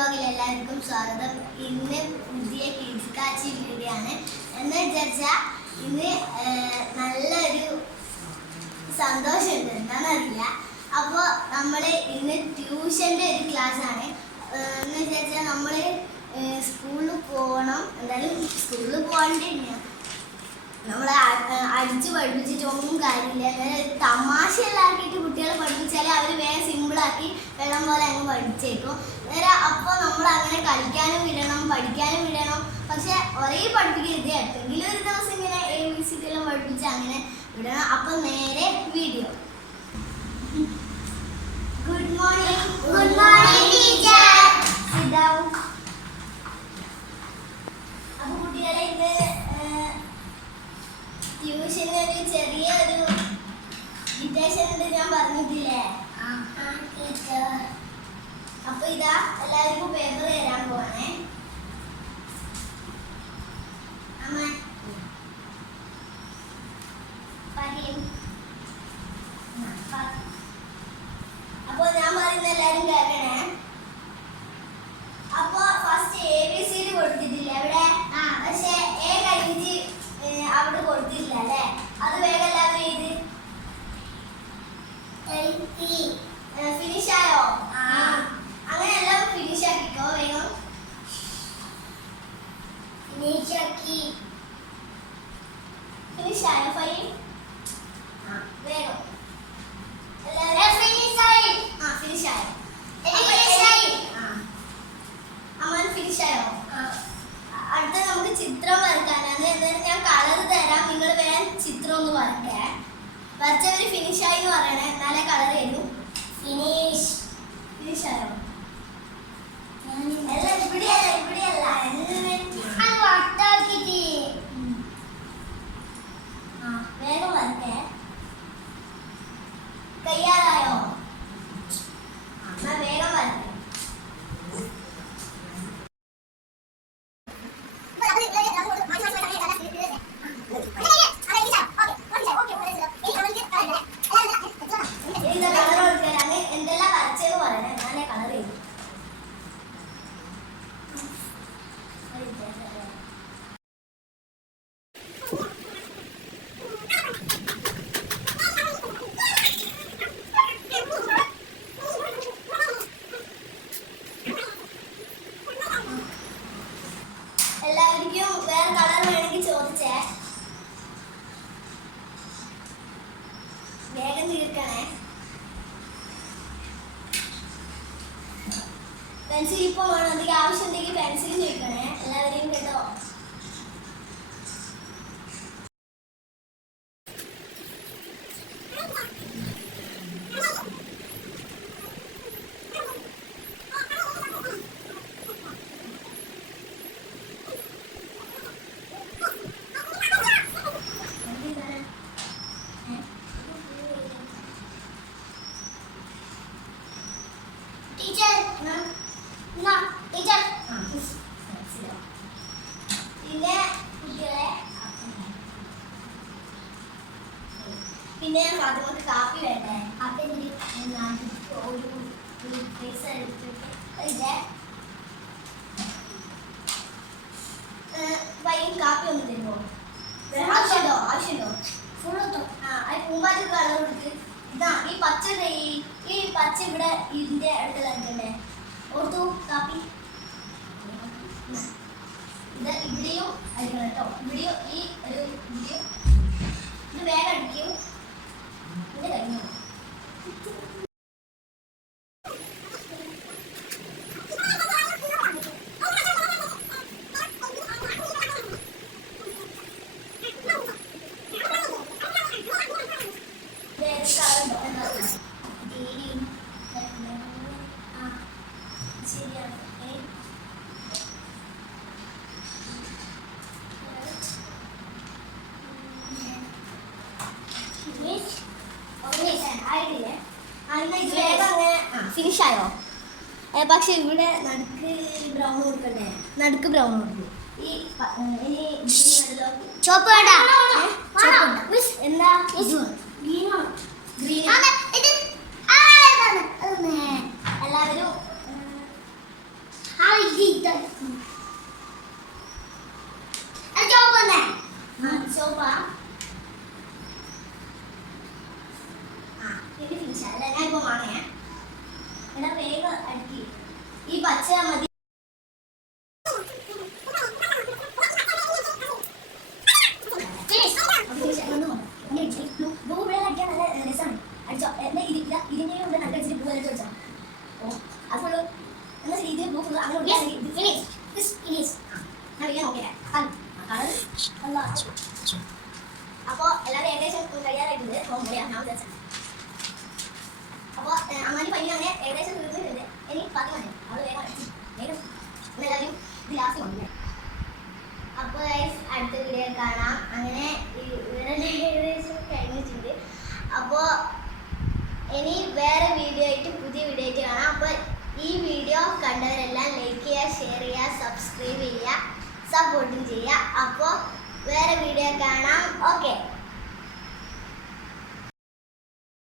വ്ലോഗിൽ എല്ലാവർക്കും സ്വാഗതം. ഇന്ന് പുതിയ കിഡ്സ് കാച്ചി വീഡിയോ ആണ്. എന്ന് വിചാരിച്ചാൽ ഇന്ന് നല്ലൊരു സന്തോഷമുണ്ട്, എന്താണെന്നറിയില്ല. അപ്പോൾ നമ്മൾ ഇന്ന് ട്യൂഷൻ്റെ ഒരു ക്ലാസ് ആണ്. എന്ന് വിചാരിച്ചാൽ നമ്മൾ സ്കൂളിൽ പോകണം. എന്തായാലും സ്കൂളിൽ പോകേണ്ടി നമ്മളെ അടിച്ച് പഠിപ്പിച്ചിട്ടൊന്നും കാര്യമില്ല. അങ്ങനെ തമാശയിലാക്കിയിട്ട് കുട്ടികളെ പഠിപ്പിച്ചാൽ അവർ വേഗം സിമ്പിളാക്കി വെള്ളം പോലെ അങ്ങ് പഠിച്ചേക്കും. അപ്പോൾ നമ്മൾ അങ്ങനെ കളിക്കാനും വിടണം, പഠിക്കാനും വിടണം. പക്ഷെ ഒരേ പഠിപ്പിക്കരുത്, എപ്പോഴെങ്കിലും ഒരു ദിവസം ഇങ്ങനെ ABC എല്ലാം പഠിപ്പിച്ച് അങ്ങനെ വിടണം. അപ്പം നേരെ video. Good morning. Good morning teacher. Sit down. അപ്പോൾ കുട്ടികളെ ഇന്ന് ട്യൂഷന് ഒരു ചെറിയൊരു ഡിറ്റേഷൻ ഉണ്ട്, ഞാൻ പറഞ്ഞിട്ടില്ലേ? അപ്പൊ ഇതാ എല്ലാവർക്കും പേപ്പർ തരാൻ പോവാണേ. അമ്മ അപ്പൊ ഞാൻ പറയുന്ന എല്ലാരും കേൾക്കണേ. അപ്പൊ ഫസ്റ്റ് ABC കൊടുത്തിട്ടില്ല അവിടെ, പക്ഷെ A കഴിഞ്ഞിട്ട് അവിടെ കൊടുത്തിട്ടില്ല അല്ലേ? അത് വേഗം എല്ലാവരും ചെയ്ത് ഫിനിഷ് ആയോ? അങ്ങനെ എല്ലാം ഫിനിഷ് ആക്കിക്കോ വേഗം. ഫിനിഷ് ആയോ? ഫൈൻ. വേഗം എല്ലാവരും ഫിനിഷ് ആയോ? അമ്മ ഫിനിഷ് ആയോ? അടുത്ത നമുക്ക് ചിത്രം വരയ്ക്കാനാണ്. എന്നാലും ഞാൻ കളർ തരാം, നിങ്ങൾ വേഗം ചിത്രം ഒന്ന് വരയ്ക്കേ. വരച്ചവര് ഫിനിഷ് ആയി എന്ന് പറയണേ, എന്നാലേ കളർ തരൂ. ഫിനിഷ് ആയോ? ഇവിടെയല്ല വേഗം വരട്ടെ. തയ്യാറായോ? എന്നാ വേഗം വരട്ടെ. എന്തെല്ലാം വരച്ചെന്ന് പറയണേ, എന്നാലേ കളർ ചെയ്തു. എല്ലാവർക്കും വേറെ കളർ വേണമെങ്കിൽ ചോദിച്ചേ, വേഗം തീർക്കണേ. പെൻസിൽ ഇപ്പോൾ വേണം, എന്തെങ്കിലും ആവശ്യം ഉണ്ടെങ്കിൽ പെൻസിൽ ചോദിക്കണേ എല്ലാവരെയും കേട്ടോ. പിന്നെ നമുക്ക് കാപ്പി വേണ്ടേ? കാപ്പി ഒരു പൈസ എടുത്തിട്ട് വൈകി കാപ്പി ഒന്ന് തരുമോ? ആവശ്യമുണ്ടോ? ഫുള്ളോ? അത് പൂമ്പാറ്റ് കളർ കൊടുക്ക്. ഇതാ ഈ പച്ച ഇവിടെ ഇതിന്റെ അടുത്ത് കണ്ടേ, ഓർത്തു കാപ്പി. ഇത് ഇവിടെയും അടിക്കണം കേട്ടോ, ഇവിടെയും ഈ ഒരു ഇവിടെയും. ഇത് വേഗം അടിക്കൂ. ഇത് കഴിഞ്ഞു. ശരിയാണ്. ഫിനിഷ് ആയോ? പക്ഷെ ഇവിടെ നടുക്ക് ബ്രൗൺ കൊടുക്കണ്ടേ? നടുക്ക് ബ്രൗൺ കൊടുക്കും. ഈ ചോപ്പ് വേണ്ട, എന്താ ഗ്രീൻ. എല്ലാവരും അടുക്കി ഈ പച്ച മതി. ഇതിനെയും ഇവിടെ നട്ടടിച്ചിട്ട് ബ്ലൂ വരെ ചോദിച്ചാൽ അതുകൊണ്ട് എന്ന രീതിയിൽ ബ്ലൂ ഫുൾ അങ്ങനെ അപ്പോൾ എല്ലാവരും ഏകദേശം കഴിയാറായിട്ടുണ്ട്. അപ്പോൾ അമ്മാൻ്റെ പനി അങ്ങനെ ഏകദേശം തീർന്നിട്ടുണ്ട്. ഇനി ബാക്കി മതി അവൾ വേഗം വേഗം എല്ലാവരും ഇത് ലാസ്റ്റ് വന്നു. അപ്പോൾ അടുത്ത വീഡിയോ കാണാം. അങ്ങനെ ഇവിടെ ഏകദേശം കഴിഞ്ഞിട്ടുണ്ട്. അപ്പോൾ ഇനി വേറെ വീഡിയോ ആയിട്ട് പുതിയ വീഡിയോ ആയിട്ട് കാണാം. അപ്പോൾ ഈ വീഡിയോ കണ്ടവരെല്ലാം ലൈക്ക് ചെയ്യുക, ഷെയർ ചെയ്യുക, സബ്സ്ക്രൈബ് ചെയ്യുക, സപ്പോർട്ടും ചെയ്യുക. അപ്പോൾ വേറെ വീഡിയോ കാണാം. ഓക്കെ.